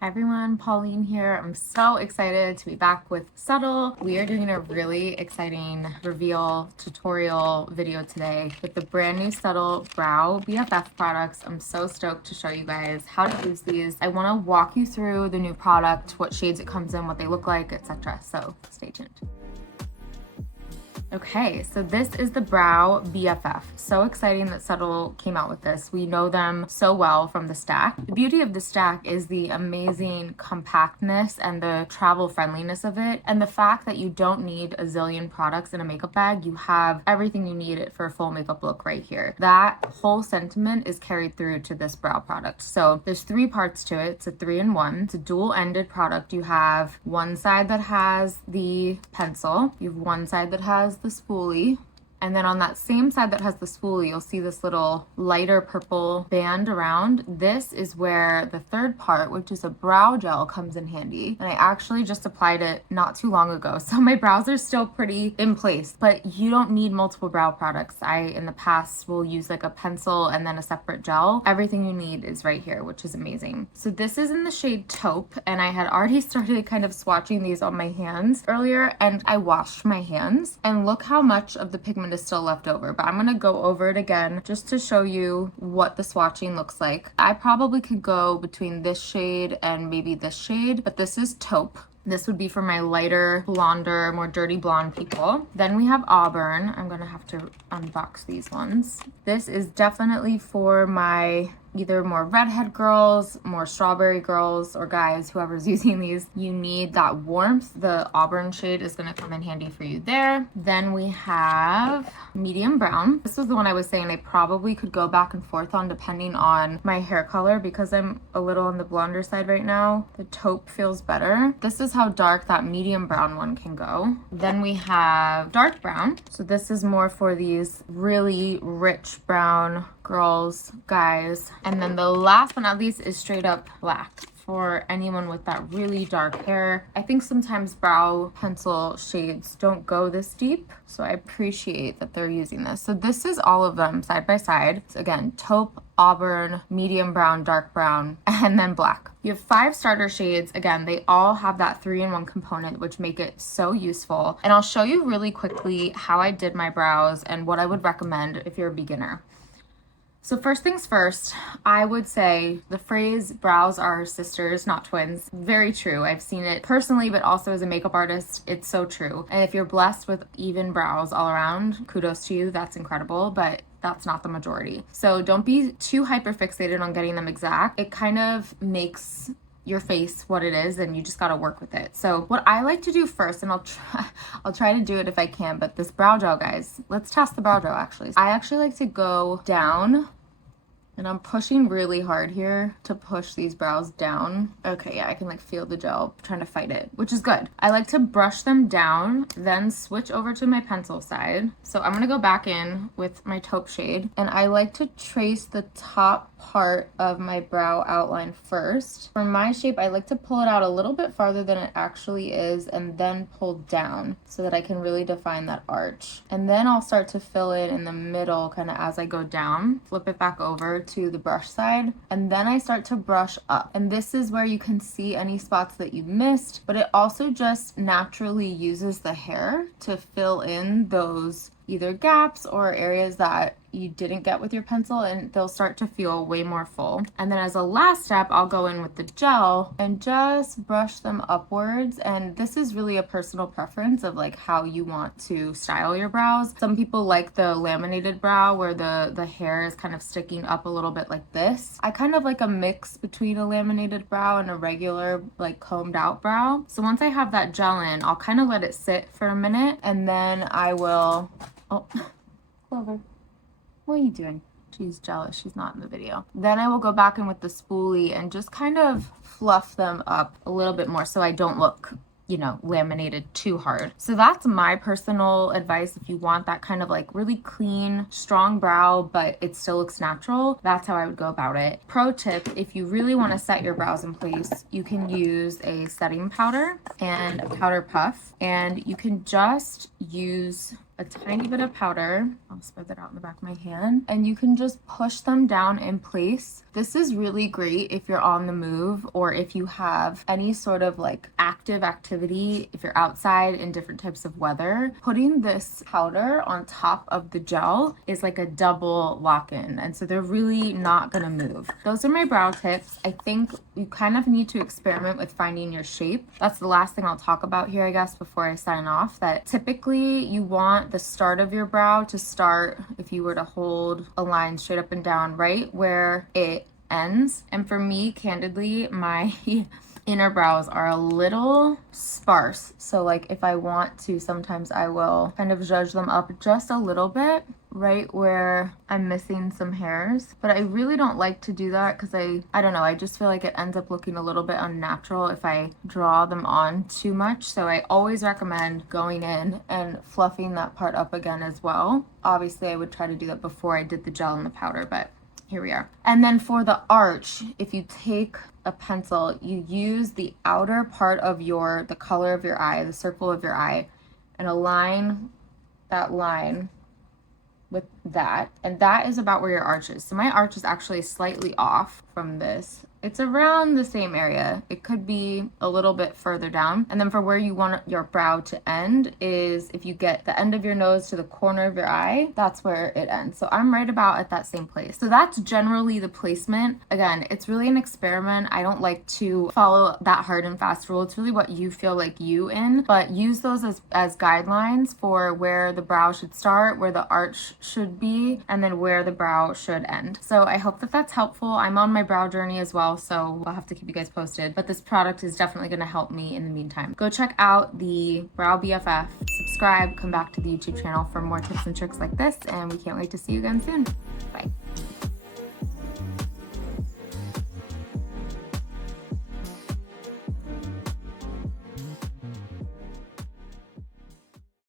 Hi everyone, Pauline here. I'm so excited to be back with Subtl. We are doing a really exciting reveal tutorial video today with the brand new Subtl Brow BFF products. I'm so stoked to show you guys how to use these. I want to walk you through the new product, what shades it comes in, what they look like, etc. So stay tuned. Okay, so this is the Brow BFF. So exciting that Subtl came out with this. We know them so well from the stack. The beauty of the stack is the amazing compactness and the travel friendliness of it, and the fact that you don't need a zillion products in a makeup bag. You have everything you need for a full makeup look right here. That whole sentiment is carried through to this brow product. So there's three parts to it. It's a 3-in-1. It's a dual-ended product. You have one side that has the pencil. You have one side that has the spoolie, and then on that same side that has the spoolie, you'll see this little lighter purple band around. This is where the third part, which is a brow gel, comes in handy. And I actually just applied it not too long ago, so my brows are still pretty in place, but you don't need multiple brow products. I, in the past, will use like a pencil and then a separate gel. Everything you need is right here, which is amazing. So this is in the shade Taupe, and I had already started kind of swatching these on my hands earlier, and I washed my hands, and look how much of the pigment is still left over. But I'm going to go over it again just to show you what the swatching looks like. I probably could go between this shade and maybe this shade, but this is Taupe. This would be for my lighter, blonder, more dirty blonde people. Then we have Auburn. I'm gonna have to unbox these ones. This is definitely for my either more redhead girls, more strawberry girls, or guys, whoever's using these. You need that warmth. The Auburn shade is gonna come in handy for you there. Then we have medium brown. This was the one I was saying I probably could go back and forth on depending on my hair color, because I'm a little on the blonder side right now. The Taupe feels better. This is how dark that medium brown one can go. Then we have dark brown. So this is more for these really rich brown girls, guys. And then the last but not least is straight up black for anyone with that really dark hair. I think sometimes brow pencil shades don't go this deep, so I appreciate that they're using this. So this is all of them side by side. So again, Taupe, Auburn, medium brown, dark brown, and then black. You have 5 starter shades. Again, they all have that 3-in-1 component, which make it so useful. And I'll show you really quickly how I did my brows and what I would recommend if you're a beginner. So first things first, I would say the phrase brows are sisters, not twins. Very true. I've seen it personally, but also as a makeup artist, it's so true. And if you're blessed with even brows all around, kudos to you. That's incredible, but that's not the majority. So don't be too hyper fixated on getting them exact. It kind of makes your face what it is, and you just got to work with it. So what I like to do first, and I'll try to do it if I can, but this brow gel, guys, let's test the brow gel actually. I actually like to go down, and I'm pushing really hard here to push these brows down. Okay, yeah, I can like feel the gel trying to fight it, which is good. I like to brush them down, then switch over to my pencil side. So I'm gonna go back in with my Taupe shade, and I like to trace the top part of my brow outline first. For my shape, I like to pull it out a little bit farther than it actually is, and then pull down so that I can really define that arch. And then I'll start to fill it in the middle kind of as I go down, flip it back over to the brush side, and then I start to brush up. And this is where you can see any spots that you missed, but it also just naturally uses the hair to fill in those either gaps or areas that you didn't get with your pencil, and they'll start to feel way more full. And then as a last step, I'll go in with the gel and just brush them upwards. And this is really a personal preference of like how you want to style your brows. Some people like the laminated brow where the hair is kind of sticking up a little bit like this. I kind of like a mix between a laminated brow and a regular like combed out brow. So once I have that gel in, I'll kind of let it sit for a minute, and then I will, oh, Clover, what are you doing? She's jealous she's not in the video. Then I will go back in with the spoolie and just kind of fluff them up a little bit more so I don't look, you know, laminated too hard. So that's my personal advice. If you want that kind of like really clean, strong brow, but it still looks natural, that's how I would go about it. Pro tip, if you really want to set your brows in place, you can use a setting powder and a powder puff, and you can just use a tiny bit of powder. I'll spread that out in the back of my hand. And you can just push them down in place. This is really great if you're on the move or if you have any sort of like active activity, if you're outside in different types of weather. Putting this powder on top of the gel is like a double lock-in. And so they're really not gonna move. Those are my brow tips. I think you kind of need to experiment with finding your shape. That's the last thing I'll talk about here, I guess, before I sign off, that typically you want the start of your brow to start, if you were to hold a line straight up and down, right where it ends. And for me, candidly, my inner brows are a little sparse. So like if I want to, sometimes I will kind of zhuzh them up just a little bit, right where I'm missing some hairs. But I really don't like to do that because I don't know, I just feel like it ends up looking a little bit unnatural if I draw them on too much. So I always recommend going in and fluffing that part up again as well. Obviously I would try to do that before I did the gel and the powder, but here we are. And then for the arch, if you take a pencil, you use the outer part of the color of your eye, the circle of your eye, and align that line with that. And that is about where your arch is. So my arch is actually slightly off from this. It's around the same area. It could be a little bit further down. And then for where you want your brow to end is if you get the end of your nose to the corner of your eye, that's where it ends. So I'm right about at that same place. So that's generally the placement. Again, it's really an experiment. I don't like to follow that hard and fast rule. It's really what you feel like you in, but use those as guidelines for where the brow should start, where the arch should be, and then where the brow should end. So I hope that that's helpful. I'm on my brow journey as well, so I'll have to keep you guys posted, but this product is definitely going to help me in the meantime. Go check out the Brow BFF, subscribe, come back to the YouTube channel for more tips and tricks like this, and we can't wait to see you again soon. Bye.